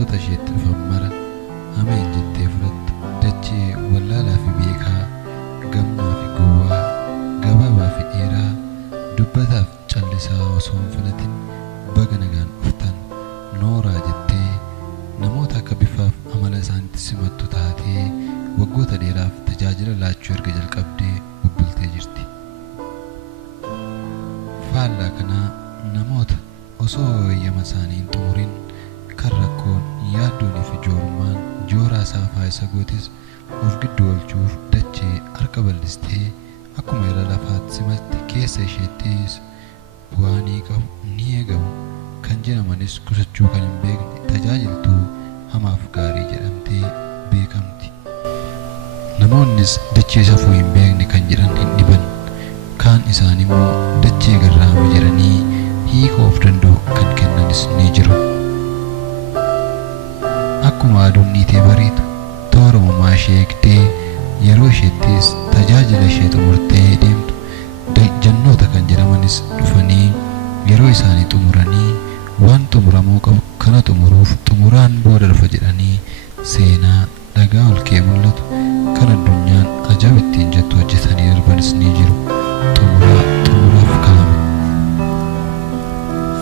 wantoota isheetti dhufan mara ameen jettee fudhattu. Dachee wallaalaa fi beekaa, gamnaa fi gowwaa, gabaabaa fi dheeraa, dubbataaf callisaa osoo hin filatin baga nagaan dhuftan nooraa jettee namoota akka bifaaf amala isaaniitti simattu taatee waggoota dheeraaf tajaajila laachuu erga jalqabdee bubbultee jirti. Faallaa kanaa namoota osoo eeyyama isaanii hin xumurin kan rakkoon yaaddoonii fi joorummaan jooraa saafaa isa gootes of gidduu oolchuuf dachee harka bal'istee akkuma irra lafaatti simatti keessa isheettis bu'aa ni qabu ni eegamu kan jedhamanis qusachuu kan hin beekne tajaajiltuu hamaaf gaarii jedhamtee beekamti. Namoonnis dachee safuu hin beekne kan jedhan hin dhiban, kaan isaanii immoo dachee garraama jedhanii hiika of danda'u kan kennanis ni jiru. Akkuma aduun niitee bariitu toora uumaa ishee eegdee yeroo isheettis tajaajila ishee xumurtee deemtu jannoota kan jedhamanis dhufanii yeroo isaanii xumuranii waan xumuramuu qabu kana xumuruuf xumuraan booda dhufa jedhanii seenaa dhagaa ol kee mul'atu kan addunyaan ajab ittiin jettu hojjetanii darbanis ni jiru. Xumuraaf kaa'ame.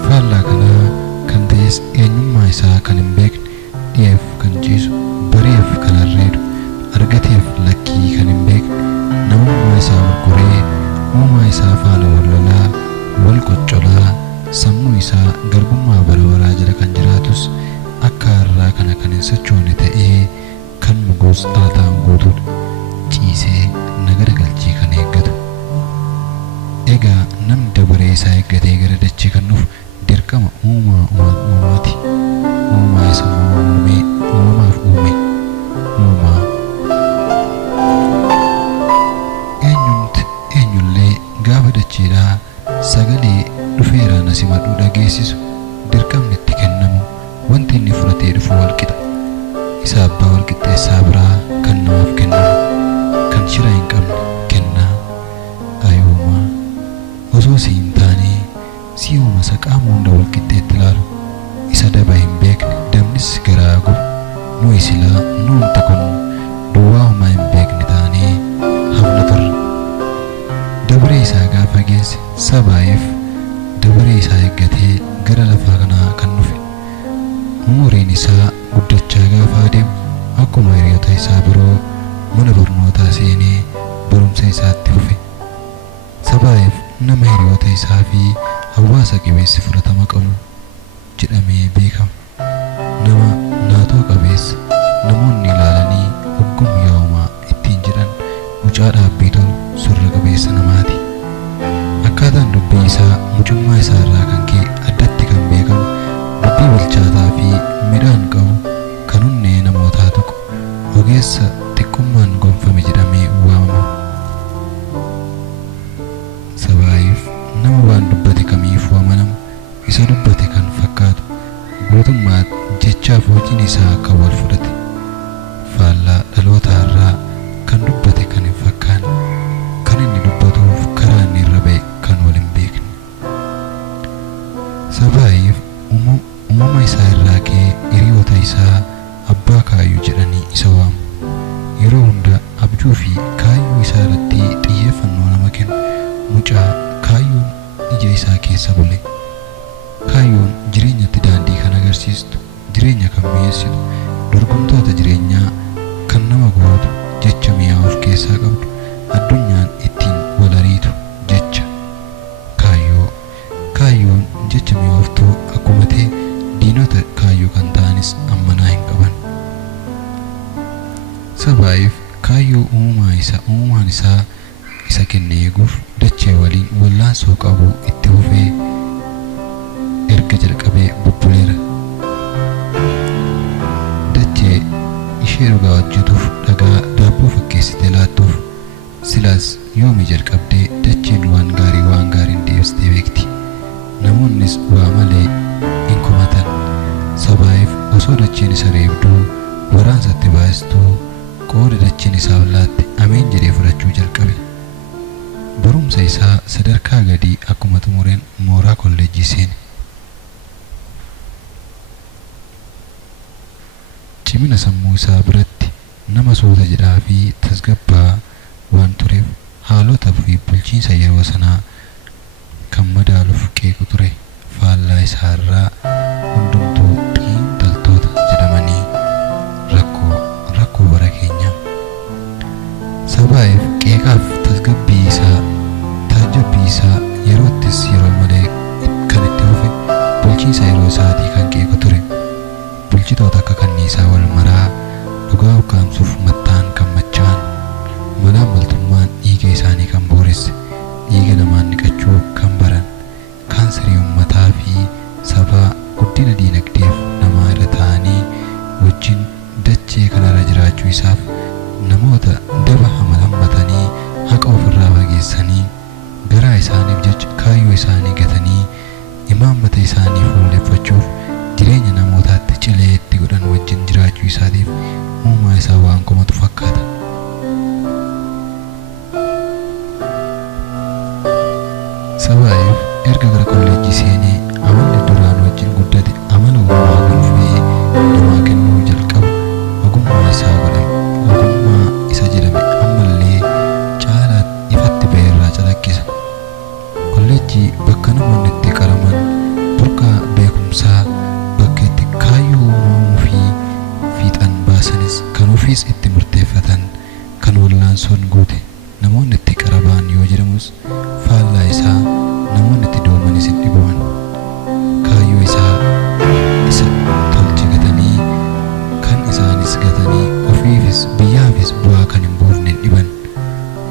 Faallaa kanaa kan ta'es eenyummaa isaa kan hin beekne, dhiyeef kan ciisu, bari'eef kan harreedu, argateef lakkii kan hin beekne, namummaa isaa gurguree uumaa isaa faana wal lolaa, wal qoccolaa, sammuu isaa garbummaa bara baraa jala kan jiraatus akka harraa kana kan hin sochoone ta'ee kan muguus dhalataan guutuudha. Ciisee nagara galchii kan eeggatu. Egaa namni dabaree isaa eeggatee gara dachee kan dhufu dirqama uumaati. Uumaa isa uumamaaf uume. Uumaa eenyullee gaafa dacheedhaa sagalee dhufeeraa na simadhu dhageessisu dirqamni itti kennamu wanti inni fudhatee dhufu walqixa. Isa abbaa walqixxeessaa biraa kan namaaf kennamu kan shira hin qabne kennaa ayuumaa osoo si hin taane si uuma isa qaama hunda walqixxeetti ilaalu isa daba hin beekne damnis garaa gubu nuyi silaa nuumta kun duwwaa homaa hin beekne taanee hafna turre. Dabaree isaa gaafa geesse sabaa'eef dabaree isaa eeggatee gara lafaa kanaa kan dhufe. Umuriin isaa guddachaa gaafa adeemu akkuma hiriyoota isaa biroo mana barnootaa seenee barumsa isaatti fufe. Sabaa'eef nama hiriyoota isaa fi hawaasa qabeessi fudhatama qabu jedhamee beekama. Nama naatoo qabeessa namoonni ilaalanii hoggum yaa'umaa ittiin jedhan mucaa dhaabbii tolu surra qabeessa namaati. Akkaataan dubbii isaa mucummaa isaa irraa kan ka'e addatti kan beekamu dubbii bilchaataa fi midhaan qabu kan onnee namootaa tuqu ogeessa xiqqummaan gonfame jedhamee waamama. Sabaa'eef nama waan dubbate kamiifuu amanamu isa dubbate kan fakkaatu guutummaatti jechaaf hojiin isaa kan wal fudhate. Faallaa dhaloota irraa kan dubbate kan hin fakkaanne kan inni dubbatuuf karaa inni irra ba'e kan wal hin beekne. Sabaa'eef uumama isaa irraa ka'ee hiriyoota isaa abbaa kaayyuu jedhanii isa waamu. Yeroo hunda abjuu fi kaayyuu isaa irratti xiyyeeffannoo nama kennu mucaa kaayyuun ija isaa keessa bule. Kaayyoon jireenyatti daandii kan agarsiistu, jireenya kan mi'eessitu, dorgomtoota jireenyaa kan nama gootu, jecha mi'aa of keessaa qabdu, addunyaan ittiin wal ariitu jecha kaayyoo. Kaayyoon jecha mi'ooftuu akkuma ta'e diinota kaayyoo kan ta'anis amanaa hin qaban. Sabaa'eef kaayyoo uumaan isaa isa kenne eeguuf dachee waliin wallaansoo qabu itti fufee erga jalqabee bubbuleera. Dachee ishee dhugaa hojjetuuf dhagaa daabboo fakkeessitee laattuuf silaas yoomii jalqabdee dacheen waan gaariin deebistee beekti. Namoonnis waa malee hin komatan. Sabaa'eef osoo dacheen isa reebduu waraansatti baastuu qooda dacheen isaaf laatte ameen jedhee fudhachuu jalqabe. Barumsa isaa sadarkaa gadii akkuma xumureen mooraa kolleejjii seene. cimina sammuu isaa biratti nama suuta jedhaa fi tasgabbaa waan tureef haalota fi bulchiinsa yeroo sanaa kan madaaluuf qeequ ture. Faallaa isaarraa hundumtuu xiinxaltoota jedhamanii rakkoo bara keenya sabaa'eef qeeqaaf tasgabbii isaa yeroottis yeroo malee kan itti fufe bulchiinsa yeroo isaatii kan qeequ ture. Bulchitoota akka kanniisaa wal maraa dhugaa ukkaamsuuf mattaan kan machaa'an malaan maltummaan dhiiga isaanii kan booresse dhiiga namaan dhiqachuu kan baran kaanserii uummataa fi sabaa guddina diinagdeef namaa irra ta'anii wajjin dachee kanarra jiraachuu isaaf namoota daba hammatanii haqa ofirraa fageessanii garaa isaaniif jecha kaayyoo isaanii gatanii imaammata isaanii fuulleffachuuf jireenya namootaatti cilee itti godhan wajjin jiraachuu isaatiif uumaa isaa waan komatu fakkaata. Sabaa'eef erga gara kolleejjii seenee amalli duraan wajjin guddate amala uumaa galfee namaa kennuu jalqaba. Ogummaa isa jedhame ammallee caalaa ifatti ba'eerraa calaqqisa. Kolleejjii bakka namoonni itti qaraman burqaa beekumsaa bakka itti kaayyoo uumamuu fi fiixan baasanis kan ofiis itti murteeffatan kan wal'aansoon guute namoonni itti qarabaan yoo jedhamus faallaa isaa namoonni itti doomanis hin dhibaman. Kaayyoo isaa isa tolche gatanii kan isaanis gatanii ofiifis biyyaafis bu'aa kan hin buufne hin dhiban.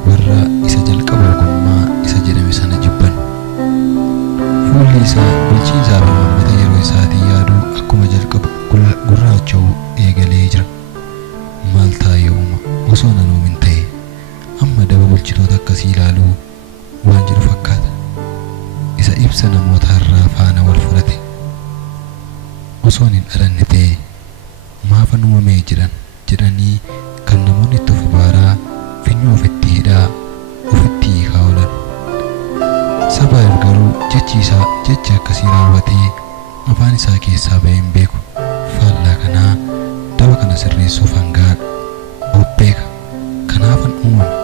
Warra isa jalqaba ogummaa isa jedhame sana jibban. Fuulli isaa bulchiinsaa fi imaammata yeroo isaatii yaaduu akkuma jalqabu gurraacha'uu eegalee jira. Maal taa'ee uuma osoo nanuum hin ta'e amma daba bulchitoota akkasii ilaaluu waan jiru fakkaata. Isa ibsa namoota irraa faana wal fudhate osoon hin dhalanne ta'e maafan uumamee jedhanii kan namoonni itti of baaraa finyoo ofitti hidhaa ofitti hiikaa oolan. Sabaa'eef garuu jechi akkasii raawwatee afaan isaa keessaa ba'ee hin beeku. Faallaa kanaa daba kana sirreessuuf hangaadha of beeka. Kanaafan uumame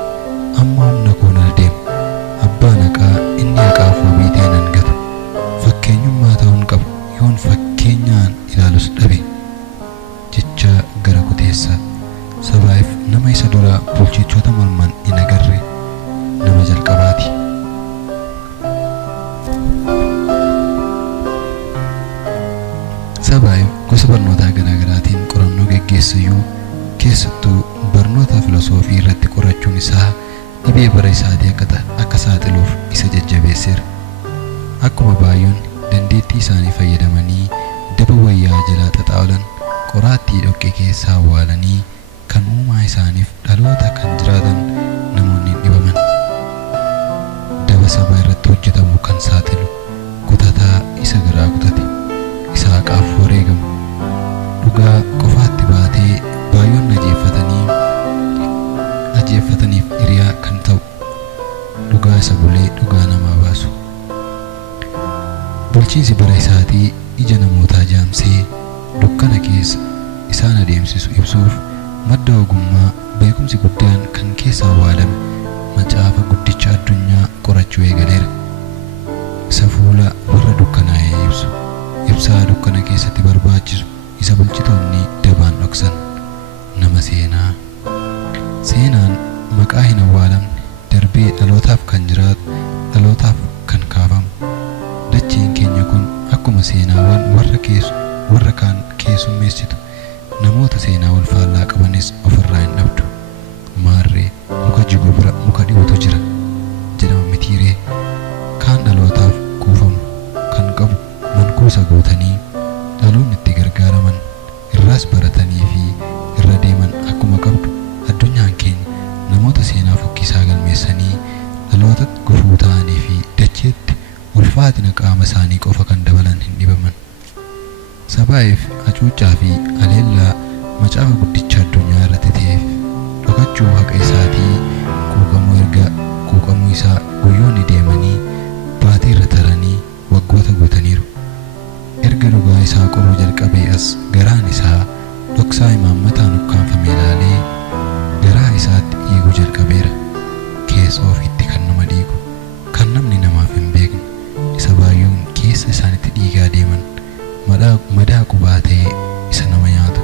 amma humna koo na deema. Abbaan haqaa inni haqaaf wabii ta'e nan gata. Fakkeenyummaa ta'uun qaba yoon fakkeenyaan ilaalus dhabe jecha gara kuteessa. Sabaa'eef nama isa dura bulchichoota morman hin agarre nama jalqabaati. Sabaa'eef gosa barnootaa garaagaraatiin qorannoo geggeessuyyuu keessattuu barnoota filosoofii irratti qorachuun isaa dhibee bara isaatii akka saaxiluuf isa jajjabeesseera. Akkuma baay'oonni dandeettii isaanii fayyadamanii daba wayyaa jalaa xaxaa'olan qoraattii dhoqqee keessaa awwaalanii kan uumaa isaaniif dhaloota kan jiraatan namoonni hin dhibaman. Daba saba irratti hojjetamu kan saaxilu kutataa isa garaa kutate isa haqaaf wareegamu dhugaa qofaatti baatee baay'oonni ajjeeffataniif hiriyaa kan ta'u dhugaa isa bulee dhugaa namaa baasu. Bulchiinsi bara isaatii ija namootaa jaamsee dukkana keessa isaan adeemsisu ibsuuf madda ogummaa beekumsi guddaan kan keessa awwaalame macaafa guddicha addunyaa qorachuu eegaleera. Isa fuula warra dukkanaa'ee ibsu ibsaa dukkana keessatti barbaachisu isa bulchitoonni dabaan dhoksan nama seenaa. Seenaan maqaa hin awwaalamne darbee dhalootaaf kan jiraatu dhalootaaf kan kaafamu. Dacheen keenya kun akkuma seenaawwan warra kaan keessummeessitu namoota seenaa wal faallaa qabanis ofirraa hin dhabdu. Maarree muka jigu bira muka dhi'utu jira jedhama mitiiree. Kaan dhalootaaf kuufamu kan qabu mankuusa guutanii dhaloonni itti gargaaraman irraas baratanii fi irra deeman akkuma qabdu. Addunyaan keenya namoota seenaa fokkisaa galmeessanii dhaloota gufuu ta'anii fi dacheetti ulfaatina qaama isaanii qofa kan dabalan hin dhibaman. Sabaa'eef hacuuccaa fi aleellaa macaafa guddicha addunyaa irratti ta'eef dhokachuu haqa isaatii quuqamuu isaa guyyoonni deemanii baatee irra taranii waggoota guutaniiru. Erga dhugaa isaa qoruu jalqabee as garaan isaa dhoksaa imaammataan ukkaanfame ilaalee garaa isaatti dhiiguu jalqabeera. Keessa ofiitti kan nama dhiigu, kan namni namaaf hin beekne, isa baay'oon keessa isaanitti dhiigaa deeman, madaa qubaa ta'e isa nama nyaatu,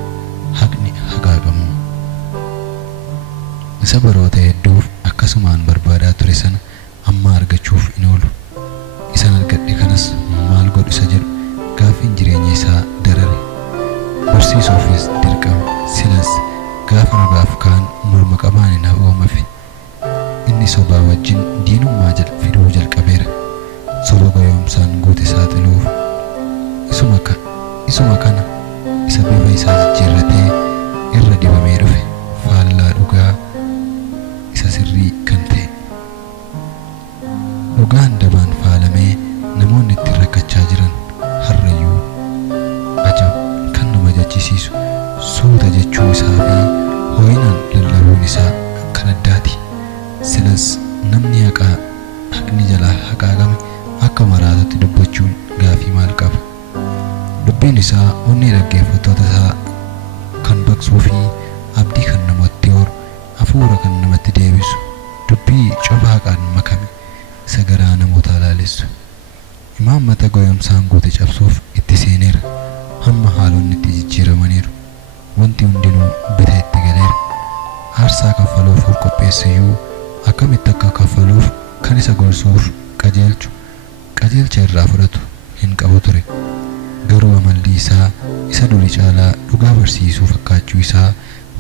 haqni haqaaqamu. Isa baroota hedduuf akkasumaan barbaadaa ture sana amma argachuuf hin oolu. Isan argadhe kanas maal godhu isa jedhu gaaffiin jireenya isaa darare. Barsiisuufis dirqama, silas gaafa ragaaf kaan morma qabaan hin hawwamafe. Inni sobaa wajjin diinummaa fiduu jalqabeera. Soba goyoomsaan guute saaxiluuf isuma kana isa bifa isaa jijjiirratee irra dibamee dhufe faallaa dhugaa isa sirrii kan ta'e. Dhugaan dabaan faalamee namoonni itti rakkachaa jiran harrayyuu ajab kan nama jechisiisu suuta jechuu isaa fi hooyinaan lallabuun isaa kan addaati. Silas namni haqni jalaa haqaaqame akka maraatutti dubbachuun gaafii maal qaba? Dubbiin isaa onnee dhaggeeffattoota isaa kan baqsuu fi abdii kan namatti horu, hafuura kan namatti deebisu, dubbii coba haqaan makame isa garaa namoota ilaalessu. Imaammata goyoomsaan guute cabsuuf itti seeneera. Hamma haalonni itti jijjiiramaniiru. Wanti hundinuu bita itti galeera. Aarsaa kaffaluuf ol qopheessuyyuu akkamitti akka kaffaluuf kan isa gorsuuf qajeelcha irraa fudhatu hin qabu ture. Garuu amalli isaa isa durii caalaa dhugaa barsiisuu fakkaachuu isaa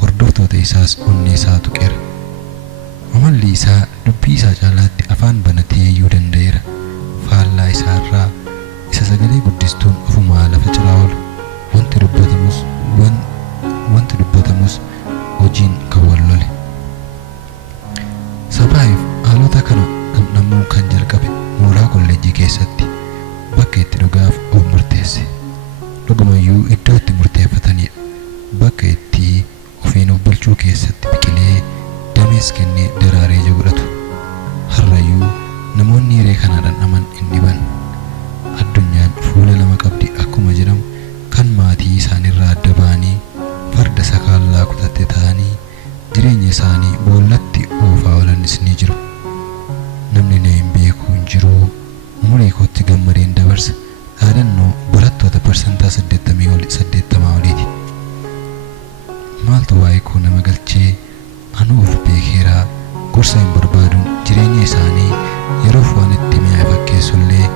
hordoftoota isaas onnee isaa tuqeera. Amalli isaa dubbii isaa caalaatti afaan banatee iyyuu danda'eera. Faallaa isaa irraa isa sagalee guddistuun ofumaa lafa ciraa oolu. Wanti dubbatamus hojiin kan wal lole. Sabaayif haalota kana dhamdhamuu kan jalqabe mooraa kolleejjii keessatti bakka itti dhugaaf of murteesse. Dhugumayyuu iddoo itti murteeffatanidha. Bakka itti ofiin of bulchuu keessatti biqilee damees kennee daraaree ija godhatu. Harrayyuu namoonni hiree kana dhandhaman hin dhiban. Addunyaan fuula lama qabdi akkuma jedhamu kan maatii isaanirraa adda ba'anii farda sakaallaa kutatte ta'anii jireenya isaanii boollatti oofaa oolanis ni jiru. Namni na hin beeku hin jiru. Umurii kootti gammadeen dabarsa. Dhaadannoo barattoota parsantaa 80 oliiti. Maaltu waa'ee koo nama galchee anuuf beekeeraa gorsa hin barbaaduun jireenya isaanii yeroof waan itti mi'aa fakkeessullee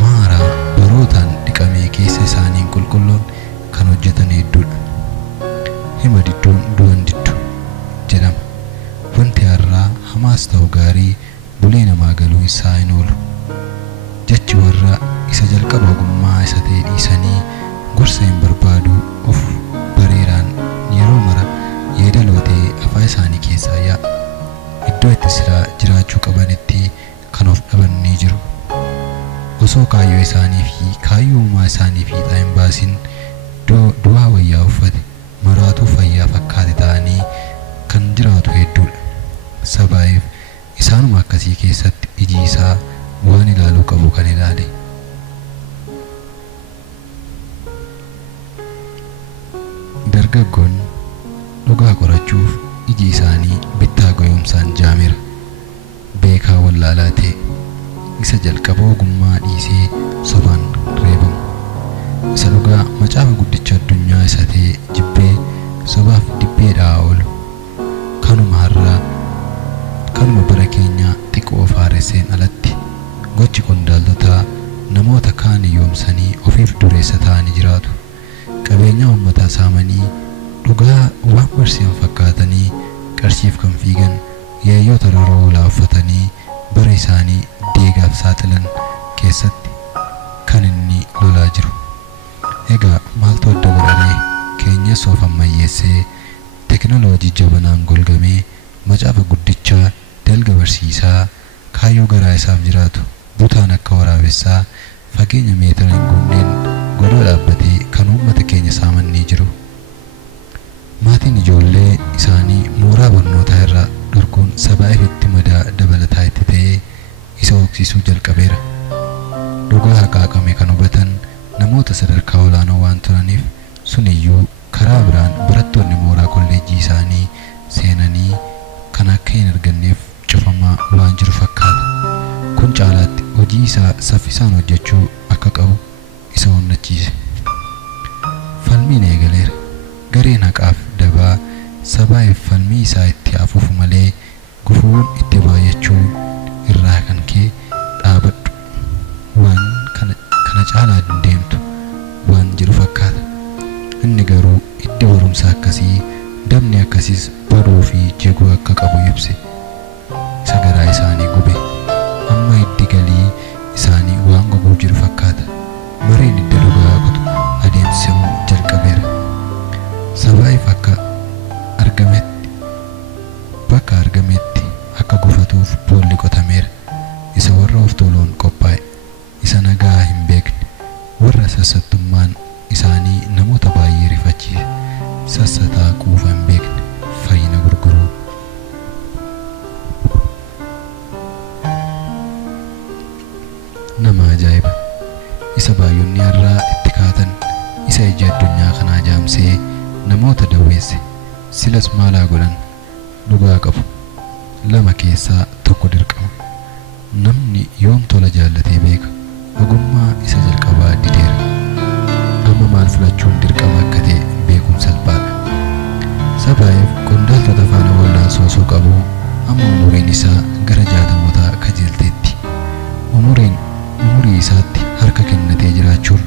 maaraa barootaan dhiqamee keessa isaaniin qulqulloon kan hojjetan hedduudha. Hima didduun du'an diddu jedhama. Wanti har'aa hamaas ta'u gaarii bulee namaa galuu isaa hin oolu. Jechi warra isa jalqaba ogummaa isa ta'e dhiisanii gorsa hin barbaadu of bareeraan yeroo mara yeedalootee afaa isaanii keessaa yaa'a. Iddoo itti silaa jiraachuu qabanitti kan of dhaban ni jiru. Osoo kaayyoo isaanii fi kaayyoo uumaa isaanii fiixaa hin baasin du'aa wayyaa uffate maraatuu fayyaa fakkaate ta'anii kan jiraatu hedduudha. Sabaayif isaanuma akkasii keessatti iji isaa waan ilaaluu qabu kan ilaale. Dargaggoon dhugaa qorachuuf iji isaanii bittaa goyoomsaan jaameera. Beekaa wallaalaa ta'e isa jalqaba ogummaa dhiisee sobaan reebamu. Isa dhugaa macaafa guddicha addunyaa isa ta'e jibbee sobaaf dibbeedhaa oolu. Kanuma bara keenya xiqqoo faaresseen alatti gochi qondaaltotaa namoota kaan yoomsanii ofiif dureessa ta'anii jiraatu. Qabeenya uummataa saamanii dhugaa waan barsiisan fakkaatanii qarshiif kan fiigan yeeyyoota raroo uffatanii bara isaanii deegaaf saaxilan keessatti kan inni lolaa jiru. Egaa maaltu adda godhanii keenya soof ammayyeessee teknooloojii jabanaan golgamee macaafa guddichaa dalga barsiisaa kaayyoo garaa isaaf jiraatu butaan akka waraabessaa fageenya meetira hin guunneen godoo dhaabbatee kan uummata keenya saamanii jiru. Maatiin ijoollee isaanii mooraa barnootaa irraa dhorkuun sabaa'eef itti madaa dabalataa itti ta'ee isa hooksisuu jalqabeera. Dhugaa haqaaqame kan hubatan namoota sadarkaa olaanoo waan turaniif suniyyuu karaa biraan barattoota hojii isaanii seenanii kan akka hin arganneef cufamaa waan jiru fakkaata. Kun caalaatti hojii isaa saffisaan hojjechuu akka qabu isa onnachiise. Falmiin eegaleera. Gareen haqaaf dabaa sabaa'eef falmii isaa itti hafuuf malee gufuun itti baay'achuu irraa kan kee dhaabadhu. Waan kana caalaa deemtu waan jiru fakkaata. Inni garuu itti barumsa akkasii dabni akkasiis baruu fi jiguu akka qabu ibse. Isa garaa isaanii gube. Amma itti galii isaanii waan goguu jiru fakkaata. Mareen itti dhugaa kutu adeemsifamuu jalqabeera. Sabaa'eef bakka argametti akka gufatuuf boolli qotameera. Isa warra of toluun qophaa'e, isa nagaa hin beekne, warra sassattummaan isaanii namoota baay'ee rifachiise, sassataa quufa hin beekne, fayyina gurguruu. Nama ajaa'iba! Isa baay'oonni irraa itti kaatan, isa ija addunyaa kanaa jaamsee namoota dawweesse. Silas maalaa godhan? Dhugaa qabu. Lama keessaa tokko dirqama. Namni yoom tola jaallatee beeka. Ogummaa isa jalqabaa dideera. Amma maal fudhachuun dirqama akka ta'e beekuun salphaadha. Sabaa'eef qondaaltota faana wal'aansoo osoo qabu amma umuriin isaa gara 60 kajeelteetti. Umurii isaatti harka kennatee jiraachuun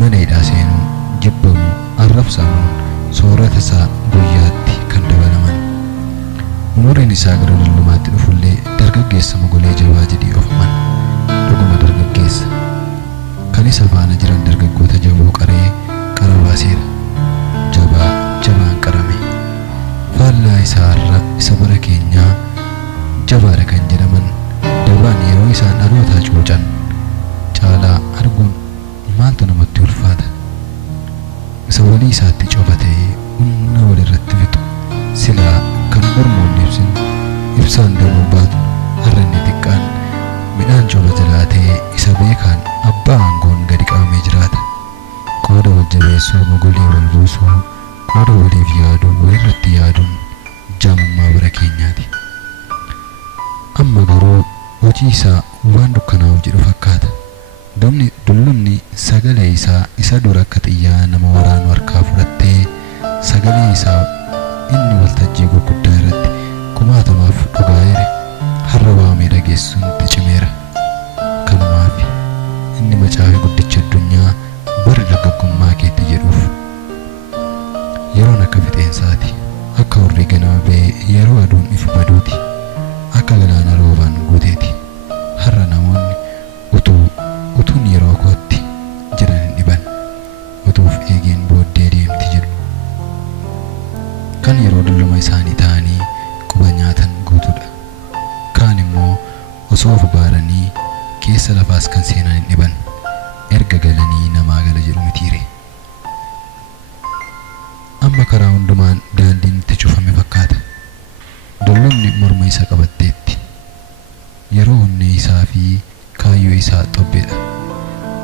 mana hidhaa seenuun jibbamuun arrabsamuun soorata isaa guyyaatti kan dabalaman. Umuriin isaa gara lullumaatti dhufullee dargaggeessa mogolee jabaa jedhee ofaman. Dhuguma dargaggeessa. Kan isa faana jiran dargaggoota jaboo qaree qara baaseera. Jabaan qarame. Faallaa isaa irra isa bara keenyaa jabaadha kan jedhaman dabaan yeroo isaan dhalootaa cuucan caalaa arguun maaltu namatti ulfaata. Isa walii isaatti cofatee humna walirratti fixu silaa kan mormoonni ibsaan damuu baatu harranni xiqqaan midhaan coba jalaa ta'ee isa beekaan abbaa aangoon gadi qabamee jiraata. Qooda wal jabeessuu mogolee wal buusuu qooda waliif yaaduu walirratti yaaduun jaamummaa bara keenyaati. Amma garuu hojii isaa waan dukkanaa'uuf jedhu fakkaata. Dullumni sagalee isaa isa dura akka xiyyaa nama waraanu harkaa fudhattee sagalee isaa inni waltajjii gurguddaa irratti 1000 dhugaa'eere har'a waamee dhageessuun itti cimeera. Kanumaaf inni macaafa guddicha addunyaa bara dargaggummaa keetti jedhuuf yeroon akka fixeensaati, akka hurrii ganama ba'ee yeroo aduun ifu baduuti, akka galaana roobaan guuteeti. Har'a namoonni utuun yeroo kootti jiran hin dhiban, utuuf eegeen booddee deemti jedhu. Kan yeroo dulluma isaanii ta'anii quba nyaatan guutuudha. Kaan immoo osoo of baaranii keessa lafaas kan seenan hin dhiban, erga galanii namaa gala jedhu mitiire. Amma karaa hundumaan daandiin itti cufame fakkaata. Dullumni morma isa qabatteetti. Yeroo onnee isaa fi kaayyoo isaa xobbeedha.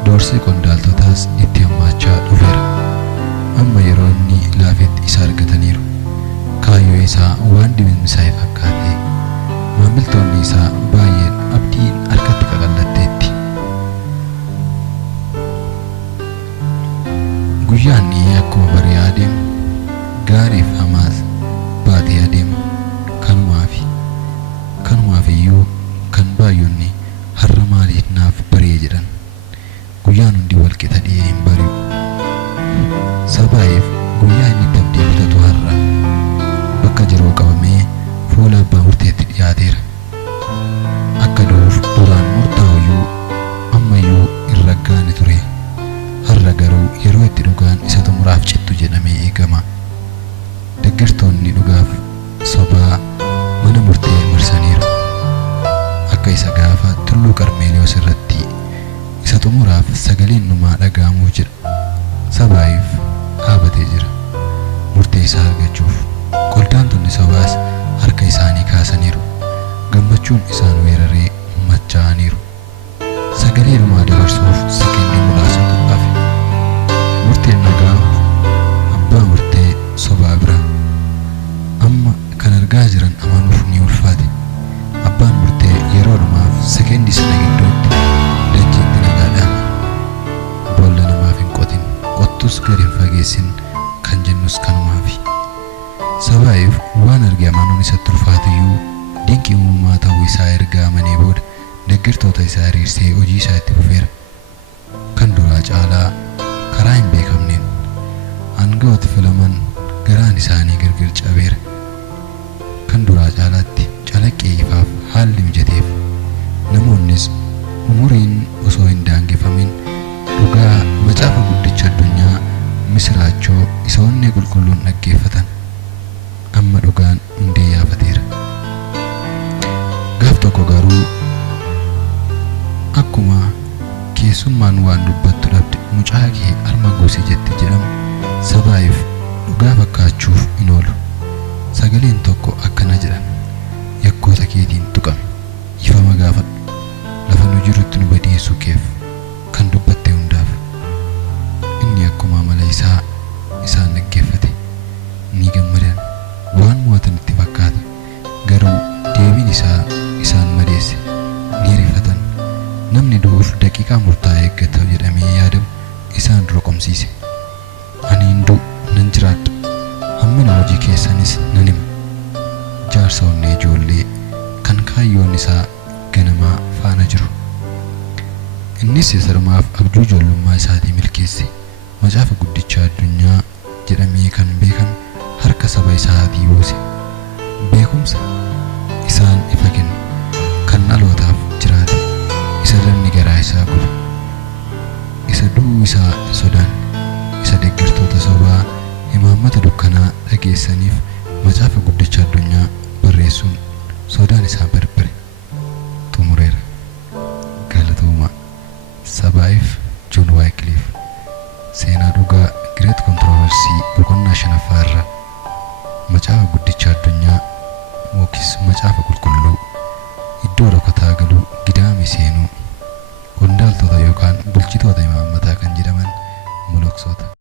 Doorsi qondaaltotaas itti hammaachaa dhufeera. Amma yeroo inni laafetti isa argataniiru. Kaayyoo isaa waan dimimmisaa'e fakkaatee maamiltoonni isaa baay'een abdiin harkatti qaqallatteetti. Guyyaan akkuma baree adeemu gaariif hamaas baatee adeema. Kanumaaf iyyuu kan baay'oonni har'a maaliif naaf baree jedhan guyyaan hundi wal qixa dhi'ee hin bari'u. Sabaa'eef guyyaa inni itti abdii kutatu har'a bakka jiruu qabamee fuula abbaa murteetti dhiyaateera. Akka du'uuf duraan murtaa'uyyuu ammayyuu hin raggaane ture. Har'a garuu yeroo itti dhugaan isa xumuraaf cittu jedhamee eegama. Deeggartoonni dhugaaf sobaa mana murtee marsaniiru. Akka isa gaafa tulluu Qarmeeliyoos irratti isa xumuraaf sagaleen numaa dhaga'amuuf jedha. Sabaa'eef dhaabatee jira murtee isaa argachuuf. Qondaaltonni sabaas harka isaanii kaasaniiru. Gammachuun isaan weeraree machaa'aniiru. Sagalee numaa dabarsuuf sakandii muraasatu hafe. Murteen nagaa abbaa murtee sobaa bira dhageessin kan jennus kanumaafi. Sabaa'eef waan arge amanuun isatti ulfaatuyyuu dinqii uumamaa ta'uu isaa erga amanee booda deeggartoota isaa hiriirsee hojii isaa itti fufeera. Kan duraa caalaa karaa hin beekamneen aangawoota filaman garaan isaanii gargar cabeera. Kan duraa caalaatti calaqqee ifaaf haalli mijateef namoonnis umuriin osoo hin daangeffamin dhugaa macaafa guddicha addunyaa misiraachoo isa onnee qulqulluun dhaggeeffatan. Amma dhugaan hundee yaafateera. Gaaf tokko garuu akkuma keessummaan waan dubbattu dhabde mucaa kee harma gosi jette jedhamu Sabaa'eef dhugaa fakkaachuuf hin oolu. Sagaleen tokko akkana jedhan, yakkoota keetiin tuqame ifama gaafadhu, lafa nu jirutti nu badeessuu keef kan dubbatte hundaaf. Inni akkuma amala isaa isaan dhaggeeffate. Ni gammadan, waan mo'atan itti fakkaata. Garuu deebiin isaa isaan madeesse. Ni rifatan. Namni du'uuf daqiiqaa murtaa'e eeggata jedhamee yaadamu isaan roqomsiise. Ani hin du'u nan jiraadha. Hammina hojii keessanis nan hima. Jaarsa onnee ijoollee kan kaayyoon isaa ganamaa faana jiru. Innis sarumaaf abjuu ijoollummaa isaatii milkeesse. Macaafa guddicha addunyaa jedhamee kan beekamu harka saba isaatii buuse. Beekumsa isaan ifa kenne kan dhalootaaf jiraate isa lamni garaa isaa gube, isa du'uu isaa sodaan, isa deeggartoota sobaa imaammata dukkanaa dhageessaniif macaafa guddicha addunyaa barreessuun sodaan isaa barbare xumureera. Galatooma. Sabaa'eef John Wycliffe. Seenaa dhugaa Great Controversy boqonnaa 5ffaa irraa macaafa guddicha addunyaa yookiis macaafa qulqulluu iddoo dhokataa galuu gidaame seenuu qondaaltota yookaan bulchitoota imaammataa kan jedhaman moloksoota.